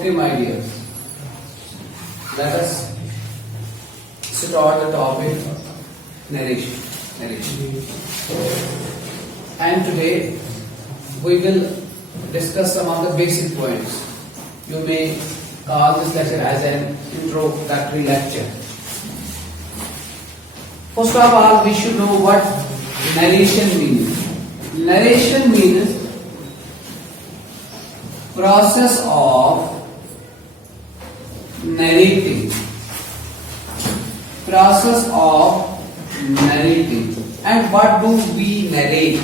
Okay, my dears, let us start the topic narration. And today we will discuss some of the basic points. You may call this lecture as an introductory lecture. First of all, we should know what narration means. Narration means process of narrating. Process of narrating. And what do we narrate?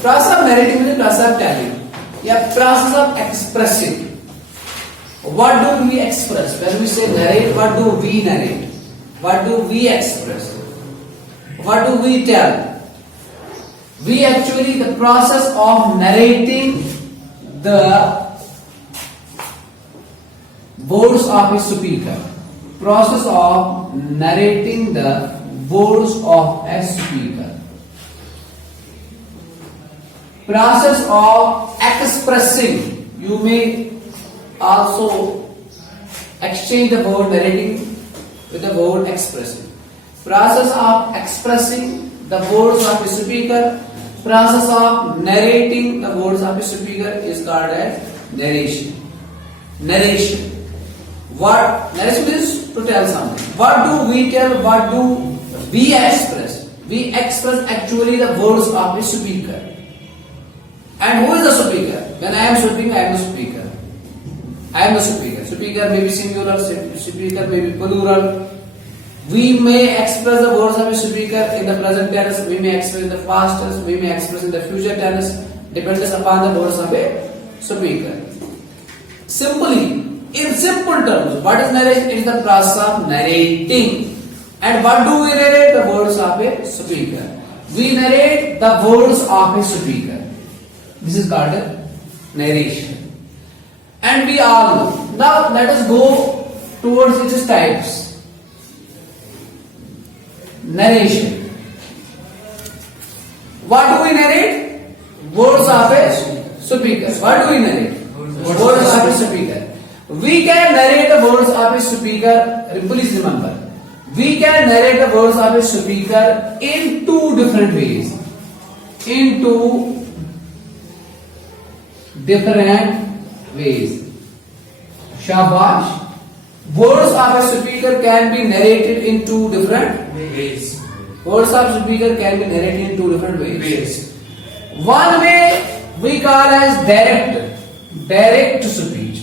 Process of narrating means process of telling. Yeah, process of expressing. What do we express? When we say narrate, what do we narrate? What do we express? What do we tell? We actually, the process of narrating the words of a speaker. Process of narrating the words of a speaker. Process of expressing. You may also exchange the word narrating with the word expressing. Process of expressing the words of a speaker. Process of narrating the words of a speaker is called as narration. Narration. What narration means to tell something. What do we tell? What do we express? We express actually the words of a speaker. And who is the speaker? When I am speaking, I am the speaker. I am the speaker. Speaker may be singular, speaker may be plural. We may express the words of a speaker in the present tense, we may express in the past tense, we may express in the future tense, depends upon the words of a speaker. Simply, in simple terms, what is narration? It is the process of narrating. And what do we narrate? The words of a speaker. We narrate the words of a speaker. This is called narration. And we all know. Now let us go towards its types. Narration. What do we narrate? Words of a speaker. What do we narrate? Words of a speaker. We can narrate the words of a speaker. Please remember, we can narrate the words of a speaker in two different ways. In two different ways. Shabash. Words of a speaker can be narrated in two different ways. Words of a speaker can be narrated in two different ways. One way we call as direct speech.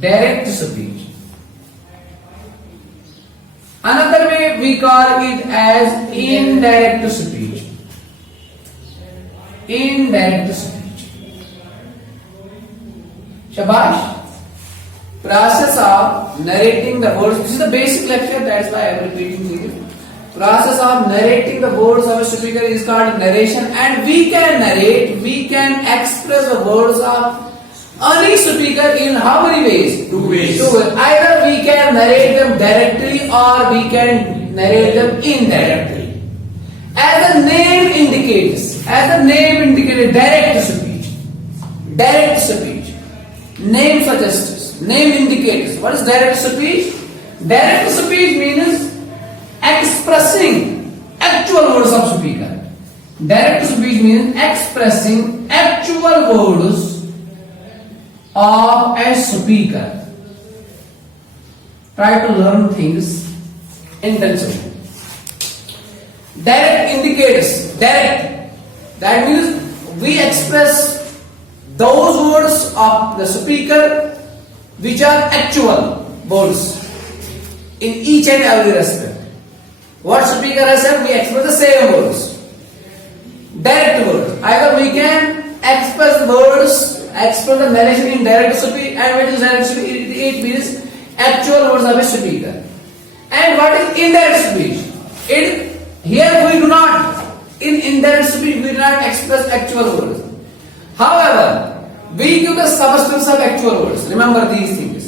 Direct speech. Another way we call it as indirect speech. Indirect speech. Shabash. Process of narrating the words. This is the basic lecture, that's why I am repeating it. Process of narrating the words of a speaker is called narration, and we can narrate, we can express the words of any speaker in how many ways? Two ways. Either we can narrate them directly or we can narrate them indirectly. As the name indicates, direct speech. Direct speech. Name suggests. Name indicates. What is direct speech? Direct speech means expressing actual words of speaker. Direct speech means expressing actual words of a speaker. Try to learn things intensively. Direct indicates. Direct. That means we express those words of the speaker which are actual words in each and every respect. What speaker has said, we express the same words. Direct words. Either we can express words, express the narration in direct speech, and what is direct speech? It means actual words of a speaker. And what is indirect speech? Here we do not, in indirect speech, we do not express actual words. However, we give the substance of actual words. Remember these things.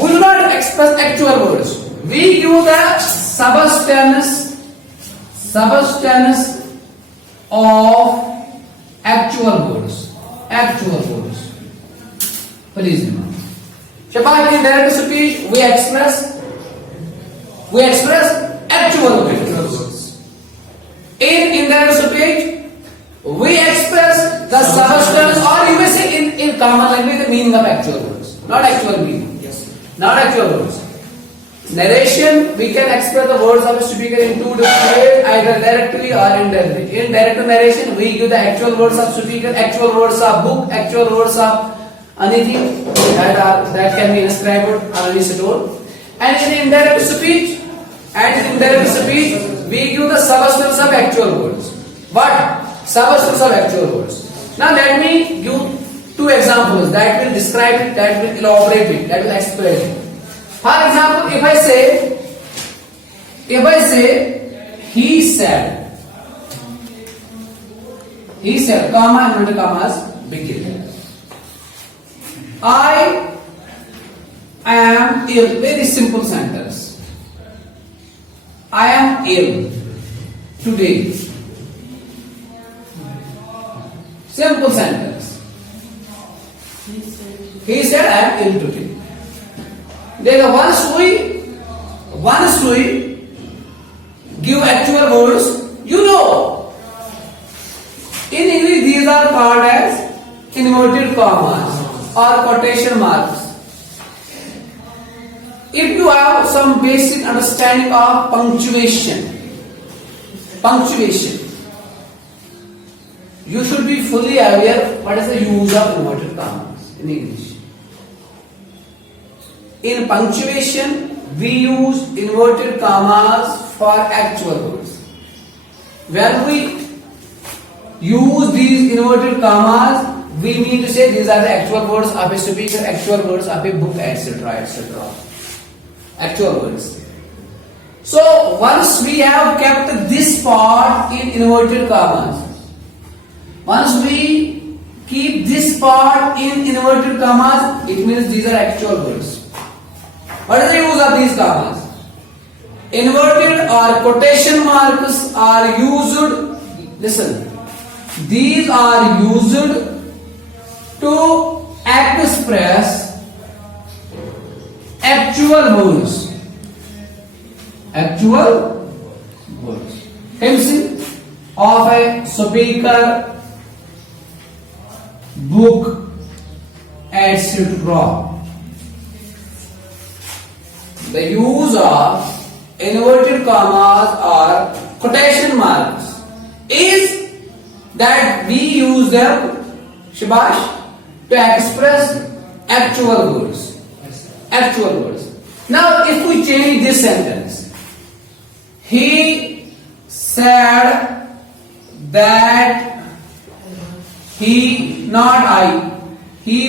We do not express actual words. We give the substance of actual words. Please remember. Shabash, in direct speech we express actual words. In indirect speech we express the substance, or you may say in common language the meaning of actual words, not actual meaning. Yes. Not actual words. Narration, we can express the words of a speaker in two different ways, either directly or indirectly. In direct narration, we give the actual words of speaker, actual words of book, actual words of anything that can be inscribed or restored. And in indirect speech, we give the substance of actual words. What? Substance of actual words. Now let me give two examples that will describe it, that will elaborate it, that will explain it. For example, if I say, he said, comma, inverted commas, begin. I am ill. Very simple sentence. I am ill today. Simple sentence. He said, I am ill today. Then once we give actual words, you know, in English these are called as inverted commas or quotation marks. If you have some basic understanding of punctuation, you should be fully aware what is the use of inverted commas in English. In punctuation, we use inverted commas for actual words. When we use these inverted commas, we mean to say these are the actual words of a speaker, actual words of a book, etc., etc. Actual words. So once we have kept this part in inverted commas, once we keep this part in inverted commas, it means these are actual words. What is the use of these commas? Inverted or quotation marks are used, listen, these are used to express actual words. Actual words. MC of a speaker, book, etc. The use of inverted commas or quotation marks is that we use them, shabash, to express actual words. Actual words. Now, if we change this sentence, he said that he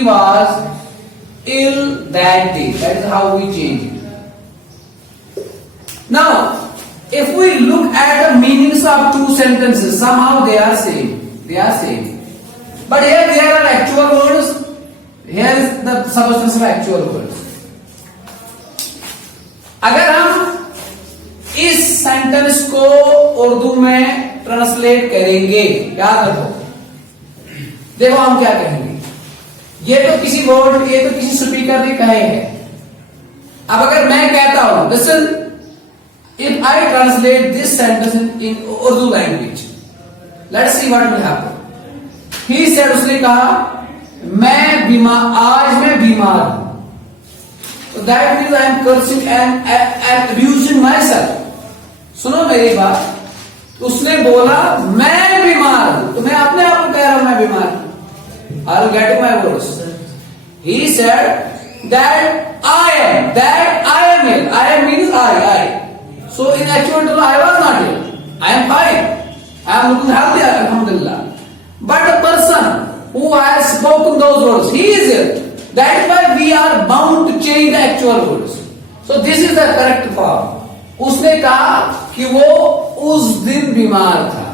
was ill that day. That is how we change it. Now, if we look at the meanings of two sentences, somehow they are same. But here there are actual words. Here is the substance of actual words. अगर हम इस sentence को उर्दू में translate करेंगे, याद रखो, देखो हम क्या कहेंगे. ये तो किसी स्पीकर ने कहे हैं. अब अगर मैं कहता हूं, listen, if I translate this sentence in Urdu language, let's see what will happen. He said, उसने कहा, आज मैं बीमार हूं. So that means I am cursing and abusing myself. सुनो मेरी बात. उसने बोला मैं बीमार हूं, तो मैं अपने आप को कह रहा हूं मैं बीमार हूं. Are you getting my words? He said that I am ill. I am means I. So in actual terms, I was not ill. I am fine. I am looking healthy, alhamdulillah. But the person who has spoken those words, he is ill. That is why we are bound to change the actual words. So this is the correct form. उसने कहा कि वो उस दिन बीमार था.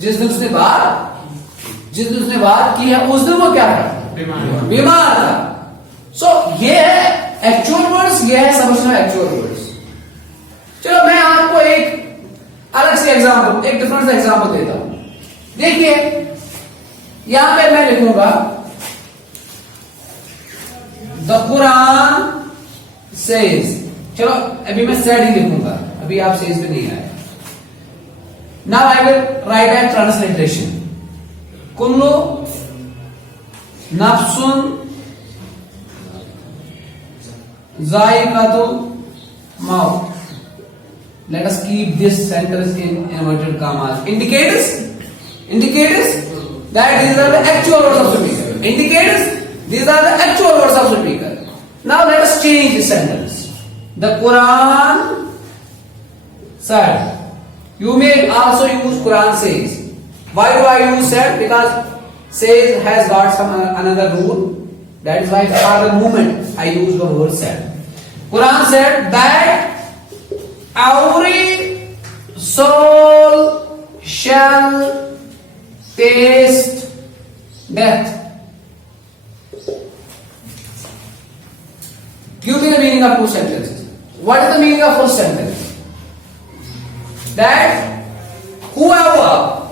जिस दिन उसने बात की है, उस दिन वो क्या था? बीमार था. So ये है actual words, ये है सबसे actual words. चलो मैं आपको एक अलग से एग्जाम्पल, एक डिफरेंट एग्जाम्पल देता हूं. देखिए यहां पे मैं लिखूंगा The Quran says, चलो अभी मैं said ही लिखूंगा, अभी आप says पे नहीं आए. Now I will write a transliteration. Kullu nafsun zaiqatul maut. Let us keep this sentence in inverted commas. Indicators that these are the actual words of the speaker. Indicators, these are the actual words of the speaker. Now let us change the sentence. The Quran said. You may also use Quran says. Why do I use said? Because says has got some another rule. That is why for the moment I use the word said. Quran said that every soul shall taste death. Give me the meaning of two sentences. What is the meaning of first sentence? That whoever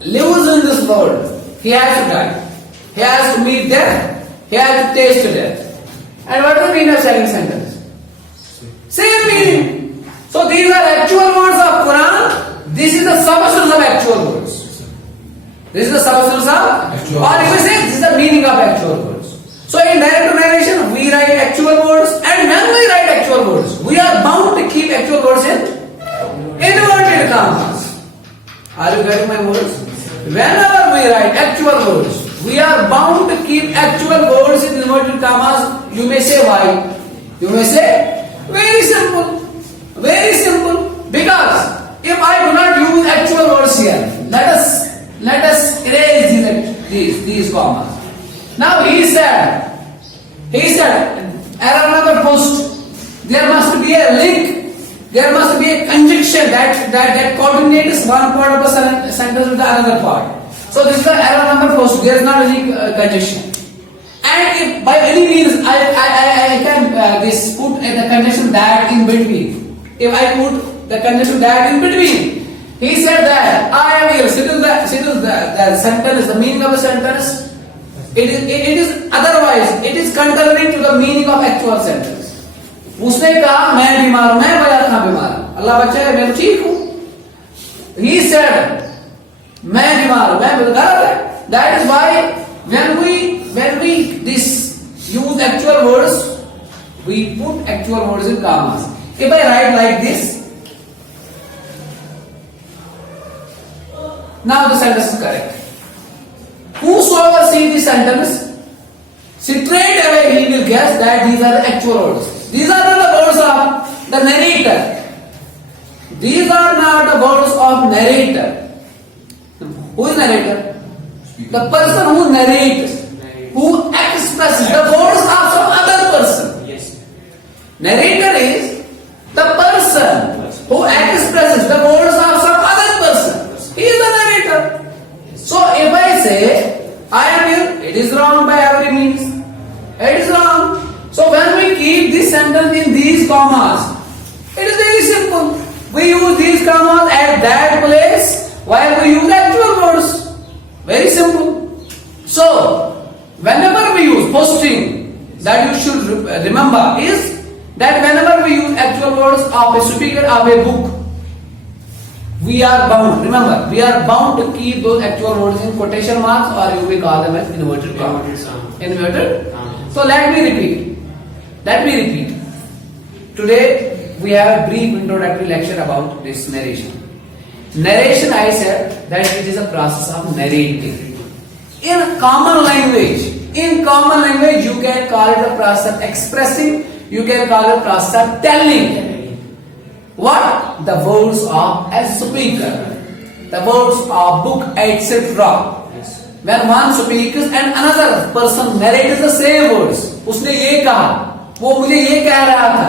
lives in this world, he has to die. He has to meet death. He has to taste death. And what is the meaning of second sentence? Same meaning. So these are actual words of Quran. This is the substance of actual words. This is the substance of actual words. Or if we say this is the meaning of actual words. So in direct narration we write actual words, and when we write actual words, we are bound to keep actual words in inverted commas. Are you getting my words? Whenever we write actual words, we are bound to keep actual words in inverted commas. You may say why? You may say very simple. Very simple. Because if I do not use actual words here, let us erase these commas. Now he said, error number post. There must be a link. There must be a conjunction that coordinates one part of the sentence with the another part. So this is the error number post. There is not any conjunction. And if by any means I can put the conjunction that in between. If I put the conjunction that in between, he said that I am here. Settle the sentence, the meaning of the sentence. It is otherwise it is contrary to the meaning of actual sentence. उसने कहा मैं बीमार हूं, मैं बड़ा था बीमार, अल्लाह बचाए मैं तो ठीक हूं. He said मैं बीमार हूं, मैं गलत है. That is why when we use actual words, we put actual words in commas. If I write like this, now the sentence is correct. Whosoever sees this sentence, straight away he will guess that these are the actual words. These are not the words of the narrator. These are not the words of narrator. Who is narrator? The person who narrates, who expresses the words of some other person. Yes. Narrator is the person who expresses the words of some other person. He is the narrator. So if I say, I am here, it is wrong by every means. It is wrong. So when we keep this sentence in these commas, it is very simple. We use these commas at that place while we use actual words. Very simple. So whenever we use first thing that you should remember is that whenever we use actual words of a speaker of a book, we are bound. Remember, we are bound to keep those actual words in quotation marks, or you may call them as inverted commas. Inverted. So let me repeat. Today we have a brief introductory lecture about this narration. Narration, I said that it is a process of narrating. In common language, you can call it a process of expressing. You can call it a process of telling. What? The words of a speaker, the words of book, etc. When one speaks and another person narrates the same words, उसने ये कहा, वो मुझे ये कह रहा था,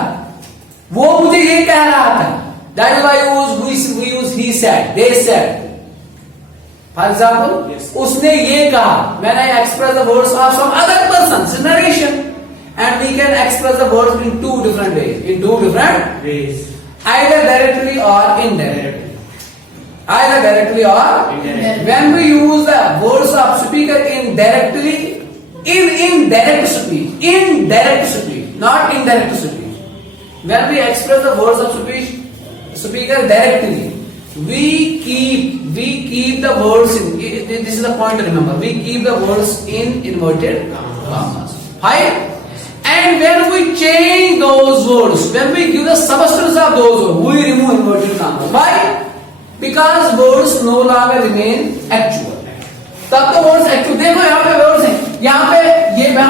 वो मुझे ये कह रहा था. That is why we use he said, they said. For example, उसने ये कहा. When I express the words of some other person's narration, and we can express the words in two different ways. Either directly or indirectly. When we use the words of speaker indirectly, in direct speech, not indirect speech. When we express the words of speaker directly, we keep the words in. This is the point to remember. We keep the words in inverted commas. Fine. And when we change those words, when we give the substance of those words, we remove inverted commas. Why? Because words no longer remain actual. तब तो words actual देखो यहाँ पे words हैं, यहाँ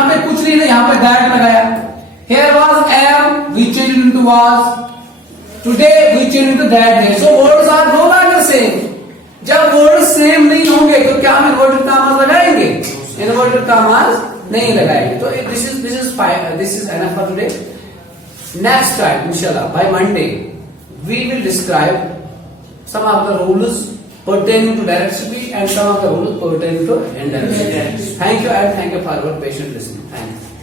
पे कुछ नहीं है, यहाँ पे दैट लगाया. Here was am, we changed into was. Today we changed into that day. So words are no longer same. जब वर्ड्स सेम नहीं होंगे तो क्या हम इन्वर्टेड कॉमास लगाएंगे? इन्वर्टेड कॉमास नहीं लगाएंगे. तो this is enough for today. Next time, inshallah, by Monday, we will describe some of the rules pertaining to direct speech and some of the rules pertaining to indirect speech. Thank you and thank you for your patient listening. Thank you.